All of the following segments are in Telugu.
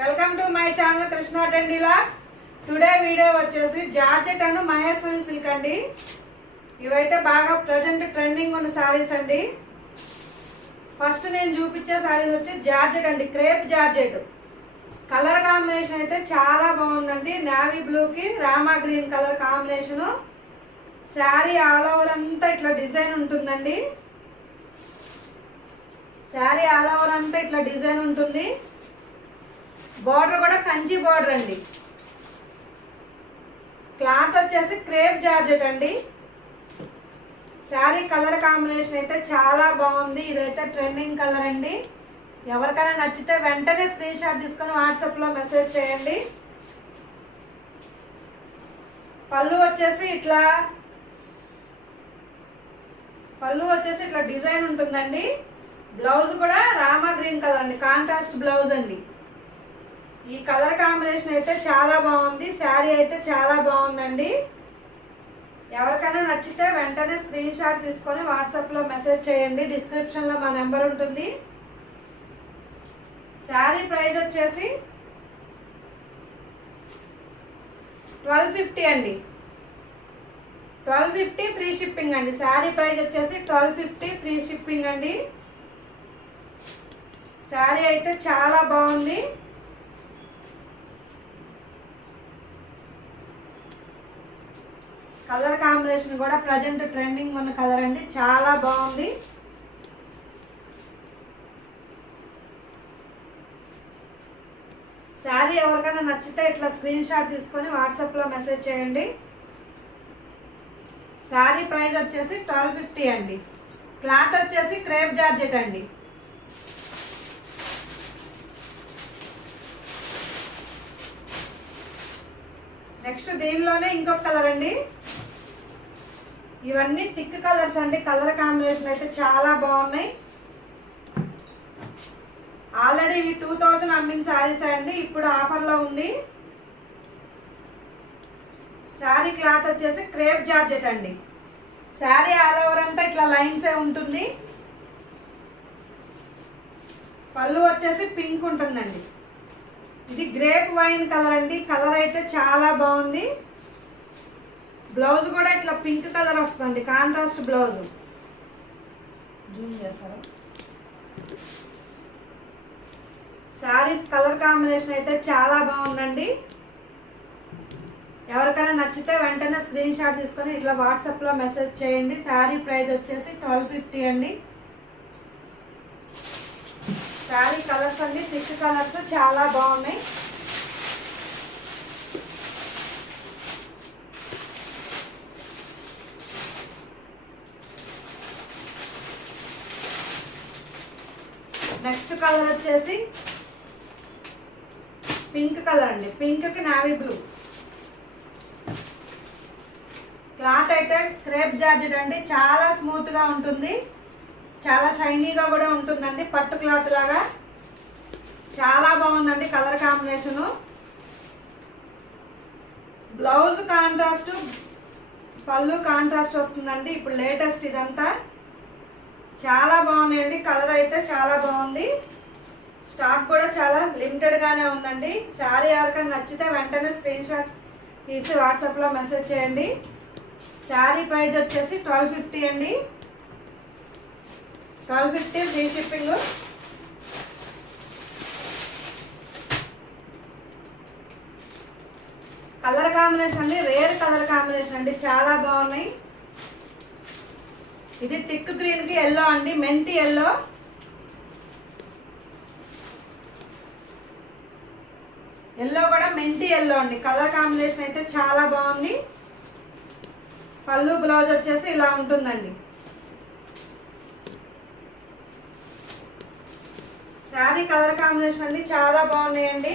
Welcome to my channel Krishna trendy looks today video వచ్చేసి జార్జెట్ అండ్ మహేశ్వరి సిల్క్ అండి. ఇవైతే బాగా ప్రజెంట్ ట్రెండింగ్ ఉన్న శారీస్ అండి. ఫస్ట్ నేను చూపించే శారీస్ వచ్చి జార్జెట్ అండి క్రేప్ జార్జెట్. కలర్ కాంబినేషన్ అయితే చాలా బాగుందండి. నావీ బ్లూకి Rama green colour combination. Sari all over అంతా ఇట్లా డిజైన్ ఉంటుందండి. శారీ ఆల్ ఓవర్ అంతా ఇట్లా డిజైన్ ఉంటుంది. బార్డర్ కూడా కంచి బార్డర్ అండి. క్లాత్ వచ్చేసి క్రేప్ జార్జెట్ అండి. శారీ కలర్ కాంబినేషన్ అయితే చాలా బాగుంది. ఇదైతే ట్రెండింగ్ కలర్ అండి. ఎవరికైనా నచ్చితే వెంటనే స్క్రీన్ షాట్ తీసుకొని వాట్సాప్లో మెసేజ్ చేయండి. పళ్ళు వచ్చేసి ఇట్లా పళ్ళు వచ్చేసి ఇట్లా డిజైన్ ఉంటుందండి. బ్లౌజ్ కూడా రామా గ్రీన్ కలర్ అండి. కాంట్రాస్ట్ బ్లౌజ్ అండి. ఈ కలర్ కాంబినేషన్ అయితే చాలా బాగుంది. శారీ అయితే చాలా బాగుందండి. ఎవరికైనా నచ్చితే వెంటనే స్క్రీన్ షాట్ తీసుకొని వాట్సాప్లో మెసేజ్ చేయండి. డిస్క్రిప్షన్లో మా నెంబర్ ఉంటుంది. శారీ ప్రైస్ వచ్చేసి ట్వెల్వ్ ఫిఫ్టీ అండి. ట్వెల్వ్ ఫిఫ్టీ ఫ్రీ షిప్పింగ్ అండి. శారీ ప్రైస్ వచ్చేసి ట్వెల్వ్ ఫిఫ్టీ ఫ్రీ షిప్పింగ్ అండి. శారీ అయితే చాలా బాగుంది. కలర్ కాంబినేషన్ కూడా ప్రజెంట్ ట్రెండింగ్ ఉన్న కలర్ అండి. చాలా బాగుంది. శారీ ఎవరికైనా నచ్చితే ఇట్లా స్క్రీన్ షాట్ తీసుకొని వాట్సాప్లో మెసేజ్ చేయండి. శారీ ప్రైస్ వచ్చేసి ట్వెల్వ్ ఫిఫ్టీ అండి. క్లాత్ వచ్చేసి క్రేప్ జార్జెట్ అండి. నెక్స్ట్ దీనిలోనే ఇంకొక కలర్ అండి. ఇవన్నీ థిక్ కలర్స్ అండి. కలర్ కాంబినేషన్ అయితే చాలా బాగున్నాయి. ఆల్రెడీ ఇవి టూ థౌజండ్ అమ్మిన శారీస్ అండి. ఇప్పుడు ఆఫర్లో ఉంది. శారీ క్లాత్ వచ్చేసి క్రేప్ జార్జెట్ అండి. శారీ ఆల్ ఓవర్ అంతా ఇట్లా లైన్సే ఉంటుంది. పళ్ళు వచ్చేసి పింక్ ఉంటుందండి. ఇది గ్రేప్ వైన్ కలర్ అండి. కలర్ అయితే చాలా బాగుంది. బ్లౌజ్ కూడా ఇట్లా పింక్ కలర్ వస్తుంది కాంట్రాస్ట్ బ్లౌజ్. జూమ్ చేస్తారా? శారీస్ కలర్ కాంబినేషన్ అయితే చాలా బాగుందండి. ఎవరికైనా నచ్చితే వెంటనే స్క్రీన్ షాట్ తీసుకొని ఇట్లా వాట్సాప్లో మెసేజ్ చేయండి. శారీ ప్రైస్ వచ్చేసి ట్వెల్వ్ ఫిఫ్టీ అండి. శారీ కలర్స్ అండి థిక్ కలర్స్ చాలా బాగున్నాయి. నెక్స్ట్ కలర్ వచ్చేసి పింక్ కలర్ అండి. పింక్కి నావీ బ్లూ క్లాత్ అయితే క్రేప్ జార్జెట్ అండి. చాలా స్మూత్గా ఉంటుంది. చాలా షైనీగా కూడా ఉంటుందండి. పట్టు క్లాత్ లాగా. చాలా బాగుందండి కలర్ కాంబినేషను. బ్లౌజ్ కాంట్రాస్ట్ పళ్ళు కాంట్రాస్ట్ వస్తుందండి. ఇప్పుడు లేటెస్ట్ ఇదంతా. చాలా బాగున్నాయండి. కలర్ అయితే చాలా బాగుంది. స్టాక్ కూడా చాలా లిమిటెడ్గానే ఉందండి. శారీ ఎవరికైనా నచ్చితే వెంటనే స్క్రీన్ షాట్ తీసి వాట్సాప్లో మెసేజ్ చేయండి. శారీ ప్రైజ్ వచ్చేసి ట్వెల్వ్ ఫిఫ్టీ అండి. Twelve fifty free shipping. Colour combination అండి. రేర్ కలర్ కాంబినేషన్ అండి. చాలా బాగున్నాయి. ఇది థిక్ గ్రీన్కి ఎల్లో అండి. మెంతి ఎల్లో ఎల్లో కూడా మెంతి ఎల్లో అండి. కలర్ కాంబినేషన్ అయితే చాలా బాగుంది. పళ్ళు బ్లౌజ్ వచ్చేసి ఇలా ఉంటుందండి. శారీ కలర్ కాంబినేషన్ అండి. చాలా బాగున్నాయండి.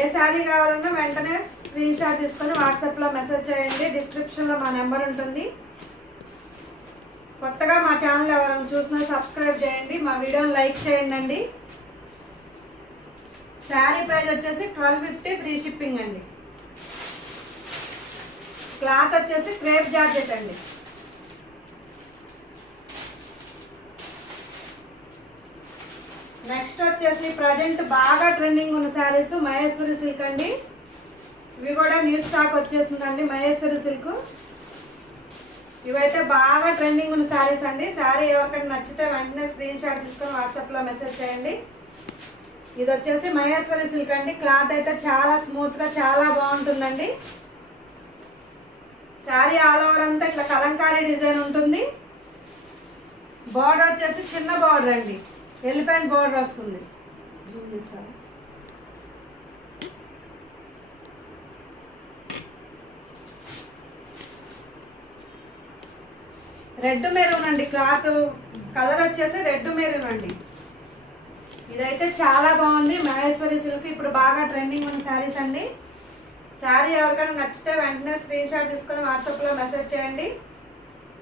ఏ శారీ కావాలన్నా వెంటనే స్క్రీన్ షాట్ తీసుకొని వాట్సాప్లో మెసేజ్ చేయండి. డిస్క్రిప్షన్లో మా నెంబర్ ఉంటుంది. కొత్తగా మా ఛానల్ ఎవరైనా చూసినా సబ్స్క్రైబ్ చేయండి మా వీడియోని లైక్ చేయండి అండి శారీ ప్రైస్ వచ్చేసి ట్వెల్వ్ ఫిఫ్టీ ఫ్రీ షిప్పింగ్ అండి. క్లాత్ వచ్చేసి క్రేప్ జార్జెట్ అండి. నెక్స్ట్ వచ్చేసి ప్రజెంట్ బాగా ట్రెండింగ్ ఉన్న శారీస్ మహేశ్వరి సిల్క్ అండి. ఇవి కూడా న్యూ స్టాక్ వచ్చేసిందండి మహేశ్వరి సిల్క్. ఇవైతే బాగా ట్రెండింగ్ ఉన్న శారీస్ అండి. శారీ ఎవరికైనా నచ్చితే వెంటనే స్క్రీన్ షాట్ తీసుకొని వాట్సాప్లో మెసేజ్ చేయండి. ఇది వచ్చేసి మహేశ్వరి సిల్క్ అండి. క్లాత్ అయితే చాలా స్మూత్గా చాలా బాగుంటుందండి. శారీ ఆల్ ఓవర్ అంతా ఇట్లా కలంకారీ డిజైన్ ఉంటుంది. బార్డర్ వచ్చేసి చిన్న బార్డర్ అండి. ఎలిఫెంట్ బార్డర్ వస్తుంది. జూమ్ రెడ్ మెరూన్ అండి క్లాత్ కలర్ వచ్చేసి రెడ్ మెరూన్ అండి. ఇదైతే చాలా బాగుంది మహేశ్వరి సిల్క్ ఇప్పుడు బాగా ట్రెండింగ్ ఉన్న శారీస్ అండి. శారీ ఎవరికైనా నచ్చితే వెంటనే స్క్రీన్ షాట్ తీసుకొని వాట్సాప్లో మెసేజ్ చేయండి.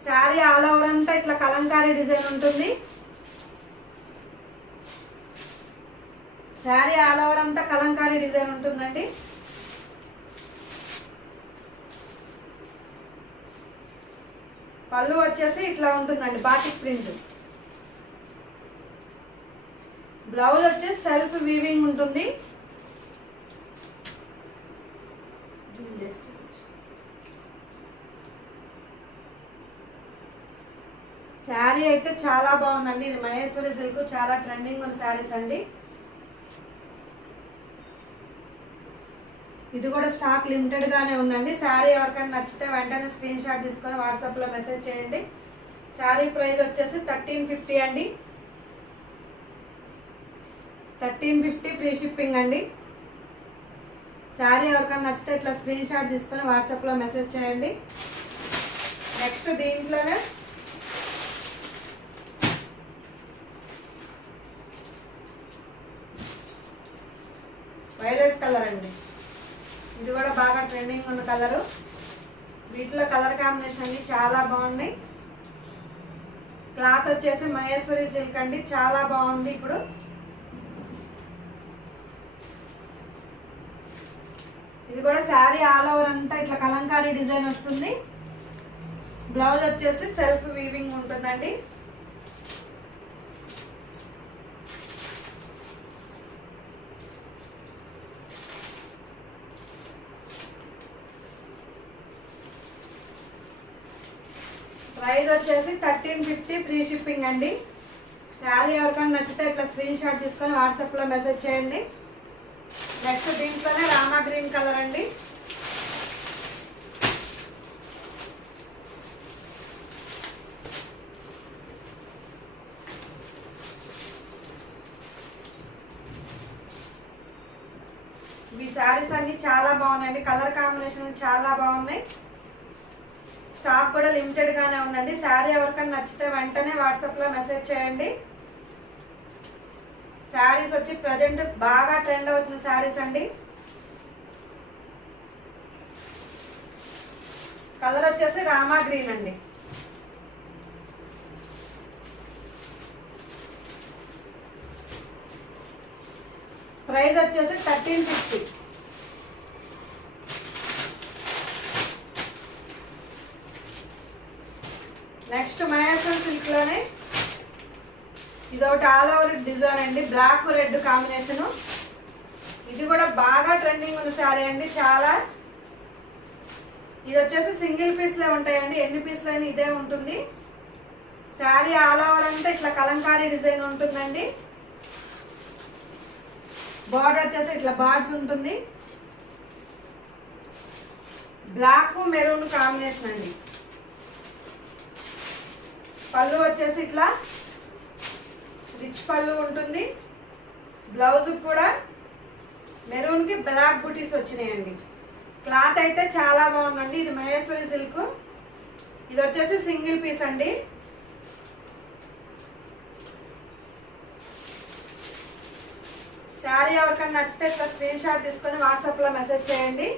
శారీ ఆల్ ఓవర్ అంతా ఇట్లా కలంకారీ డిజైన్ ఉంటుంది. శారీ ఆల్ ఓవర్ అంతా కలంకారీ డిజైన్ ఉంటుందండి. పళ్ళు వచ్చేసి ఇట్లా ఉంటుందండి బాటిక్ ప్రింట్ బ్లౌజ్ వచ్చేసి సెల్ఫ్ వీవింగ్ ఉంటుంది. శారీ అయితే చాలా బాగుందండి. ఇది మహేశ్వరి సిల్క్ చాలా ట్రెండింగ్ ఉన్న శారీస్ అండి. ఇది కూడా స్టాక్ లిమిటెడ్ గానే ఉందండి. శారీ ఎవరికైనా నచ్చితే వెంటనే స్క్రీన్ షాట్ తీసుకొని వాట్సాప్లో మెసేజ్ చేయండి. శారీ ప్రైస్ వచ్చేసి థర్టీన్ ఫిఫ్టీ అండి. థర్టీన్ ఫిఫ్టీ ఫ్రీ షిప్పింగ్ అండి. శారీ ఎవరికైనా నచ్చితే ఇట్లా స్క్రీన్ షాట్ తీసుకొని వాట్సాప్లో మెసేజ్ చేయండి. నెక్స్ట్ దీంట్లోనే వైలెట్ కలర్ అండి ఇది కూడా బాగా ట్రెండింగ్ ఉన్న కలరు. వీటిలో కలర్ కాంబినేషన్ అండి చాలా బాగున్నాయి. క్లాత్ వచ్చేసి మహేశ్వరి సిల్క్ అండి చాలా బాగుంది ఇప్పుడు. ఇది కూడా శారీ ఆల్ ఓవర్ అంతా ఇట్లా కలంకారీ డిజైన్ వస్తుంది. బ్లౌజ్ వచ్చేసి సెల్ఫ్ వీవింగ్ ఉంటుందండి. ప్రైస్ వచ్చేసి థర్టీన్ ఫిఫ్టీ ఫ్రీ షిప్పింగ్ అండి. శారీ ఎవరికైనా నచ్చితే ఇట్లా స్క్రీన్ షాట్ తీసుకొని వాట్సాప్లో మెసేజ్ చేయండి. నెక్స్ట్ దీంట్లోనే రామా గ్రీన్ కలర్ అండి. ఈ శారీస్ అన్ని చాలా బాగున్నాయండి. కలర్ కాంబినేషన్ చాలా బాగున్నాయి. స్టాక్ కూడా లిమిటెడ్ గానే ఉందండి. శారీ ఎవరికైనా నచ్చితే వెంటనే వాట్సాప్లో మెసేజ్ చేయండి. శారీస్ వచ్చి ప్రజెంట్ బాగా ట్రెండ్ అవుతున్న శారీస్ అండి. కలర్ వచ్చేసి రామా గ్రీన్ అండి. ప్రైస్ వచ్చేసి థర్టీన్ ఫిఫ్టీ నెక్స్ట్ మయాసన్ సిల్క్లోనే ఇది ఒకటి ఆల్ ఓవర్ డిజైన్ అండి. Black red combination. ఇది కూడా బాగా ట్రెండింగ్ ఉన్న శారీ అండి. చాలా ఇది వచ్చేసి సింగిల్ పీస్లే ఉంటాయండి. ఎన్ని పీస్లైనా ఇదే ఉంటుంది. శారీ ఆల్ ఓవర్ అంతా ఇట్లా కలంకారీ డిజైన్ ఉంటుందండి. బార్డర్ వచ్చేసి ఇట్లా బార్డ్స్ ఉంటుంది. బ్లాక్ మెరూన్ కాంబినేషన్ అండి. పళ్ళు వచ్చేసి ఇట్లా. రిచ్ పళ్ళు ఉంటుంది. బ్లౌజ్ కూడా మెరూన్కి బ్లాక్ బుటీస్ వచ్చినాయండి. క్లాత్ అయితే చాలా బాగుందండి. ఇది మహేశ్వరి సిల్క్. ఇది వచ్చేసి సింగిల్ పీస్ అండి. శారీ ఎవరికైనా నచ్చితే ఇట్లా స్క్రీన్ షాట్ తీసుకొని వాట్సాప్లో మెసేజ్ చేయండి.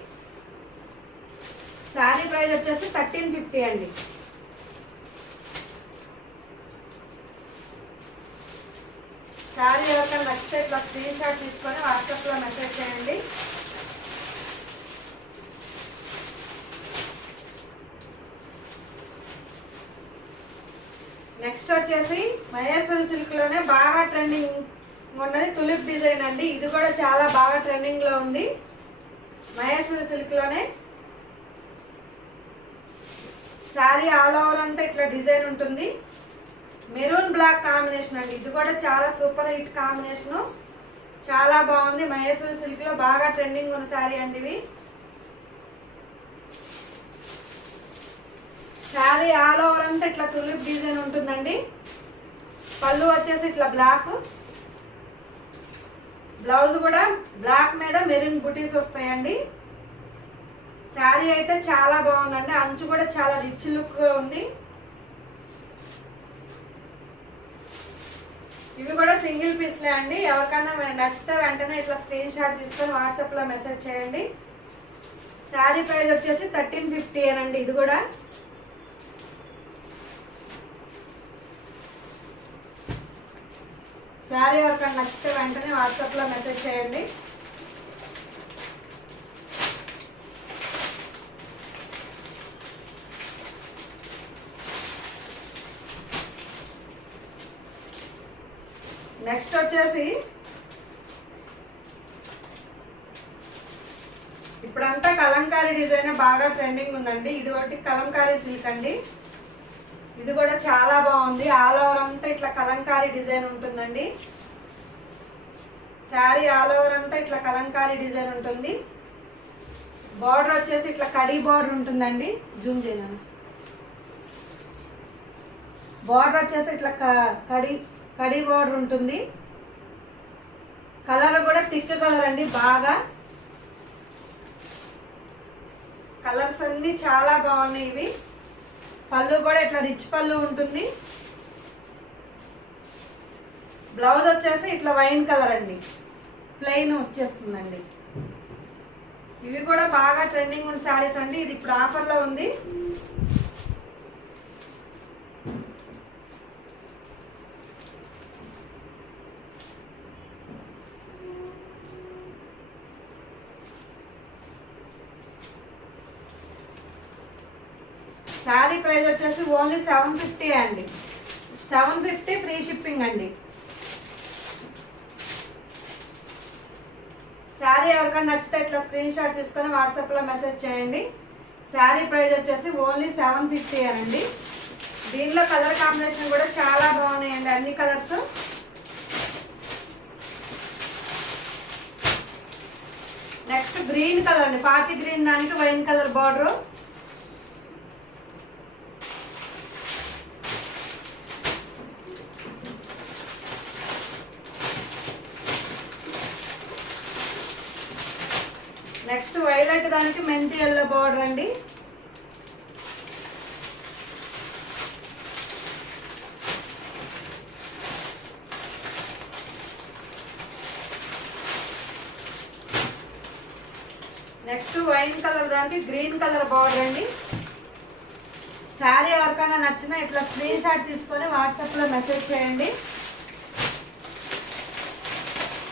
శారీ ప్రైస్ వచ్చేసి థర్టీన్ ఫిఫ్టీ అండి. శారీ ఎవరికైనా నచ్చితే ఇట్లా స్క్రీన్ షాట్ తీసుకొని వాట్సాప్లో మెసేజ్ చేయండి. నెక్స్ట్ వచ్చేసి మహేశ్వరి సిల్క్లోనే బాగా ట్రెండింగ్ ఉన్నది. తులిప్ డిజైన్ అండి. ఇది కూడా చాలా బాగా ట్రెండింగ్లో ఉంది. మహేశ్వరి సిల్క్లోనే శారీ ఆల్ ఓవర్ అంతా ఇట్లా డిజైన్ ఉంటుంది. మెరూన్ బ్లాక్ కాంబినేషన్ అండి. ఇది కూడా చాలా సూపర్ హిట్ కాంబినేషన్. చాలా బాగుంది. మహేశ్వరి సిల్క్లో బాగా ట్రెండింగ్ ఉన్న శారీ అండి ఇవి. శారీ ఆల్ ఓవర్ అంతా ఇట్లా తులిప్ డిజైన్ ఉంటుందండి. పళ్ళు వచ్చేసి ఇట్లా బ్లాక్. బ్లౌజ్ కూడా బ్లాక్ మీద మెరూన్ బుటీస్ వస్తాయండి. శారీ అయితే చాలా బాగుందండి. అంచు కూడా చాలా రిచ్ లుక్గా ఉంది. ఇవి కూడా సింగిల్ పీస్లే అండి. ఎవరికన్నా నచ్చితే వెంటనే ఇట్లా స్క్రీన్ షాట్ తీసుకొని వాట్సాప్లో మెసేజ్ చేయండి. శారీ ప్రైస్ వచ్చేసి థర్టీన్ ఫిఫ్టీ అండి ఇది కూడా. శారీ ఎవరికన్నా నచ్చితే వెంటనే వాట్సాప్లో మెసేజ్ చేయండి. నెక్స్ట్ వచ్చేసి ఇప్పుడంతా కలంకారీ డిజైన్ బాగా ట్రెండింగ్ ఉందండి. ఇది ఒకటి కలంకారీ సిల్క్ అండి. ఇది కూడా చాలా బాగుంది. ఆల్ ఓవర్ అంతా ఇట్లా కలంకారీ డిజైన్ ఉంటుందండి. శారీ ఆల్ ఓవర్ అంతా ఇట్లా కలంకారీ డిజైన్ ఉంటుంది. బార్డర్ వచ్చేసి ఇట్లా కడీ బార్డర్ ఉంటుందండి. జూమ్ చేయను బార్డర్ వచ్చేసి ఇట్లా క- కడీ బార్డర్ ఉంటుంది. కలర్ కూడా థిక్ కలర్ అండి బాగా. కలర్స్ అన్ని చాలా బాగున్నాయి ఇవి. పళ్ళు కూడా ఇట్లా రిచ్ పళ్ళు ఉంటుంది. బ్లౌజ్ వచ్చేసి ఇట్లా వైన్ కలర్ అండి. ప్లెయిన్ వచ్చేస్తుందండి. ఇవి కూడా బాగా ట్రెండింగ్ ఉన్న శారీస్ అండి. ఇది ఇప్పుడు ఆఫర్లో ఉంది శారీ ప్రైస్ వచ్చేసి ఓన్లీ సెవెన్ ఫిఫ్టీ అండి. సెవెన్ ఫిఫ్టీ ఫ్రీ షిప్పింగ్ అండి. శారీ ఎవరికైనా నచ్చితే ఇట్లా స్క్రీన్ షాట్ తీసుకొని వాట్సాప్లో మెసేజ్ చేయండి. శారీ ప్రైస్ వచ్చేసి ఓన్లీ సెవెన్ ఫిఫ్టీ అండి దీనిలో కలర్ కాంబినేషన్ కూడా చాలా బాగున్నాయండి అన్ని కలర్స్. నెక్స్ట్ గ్రీన్ కలర్ అండి. పార్టీ గ్రీన్ దానికి wine colour border. Next violet దానికి మెంతి ఎల్లో బార్డర్ అండి. నెక్స్ట్ వైన్ కలర్ దానికి గ్రీన్ కలర్ బార్డర్ అండి. శారీ ఎవరికైనా నచ్చినా ఇట్లా స్క్రీన్ షాట్ తీసుకొని వాట్సాప్లో మెసేజ్ చేయండి.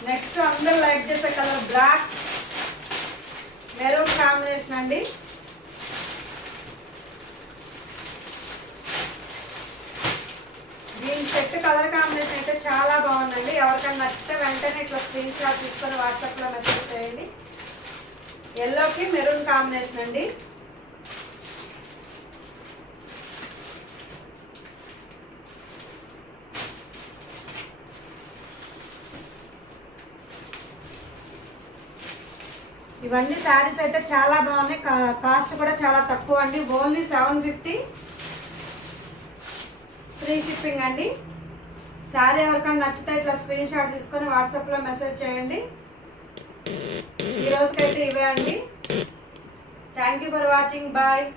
నెక్స్ట్ అందరూ లైక్ చేసే కలర్ బ్లాక్ మెరూన్ కాంబినేషన్ అండి. దీని సెట్ కలర్ కాంబినేషన్ అయితే చాలా బాగుందండి. ఎవరికైనా నచ్చితే వెంటనే ఇట్లా స్క్రీన్ షాట్ తీసుకొని వాట్సాప్లో మెసేజ్ చేయండి. ఎల్లోకి మెరూన్ కాంబినేషన్ అండి. ఇవన్నీ శారీస్ అయితే చాలా బాగున్నాయి. కా- కాస్ట్ కూడా చాలా తక్కువ అండి. Only seven fifty. Free shipping అండి. శారీ ఎవరికైనా నచ్చితే ఇట్లా స్క్రీన్ షాట్ తీసుకొని వాట్సాప్లో మెసేజ్ చేయండి. ఈ రోజుకైతే ఇవే అండి. Thank you for watching bye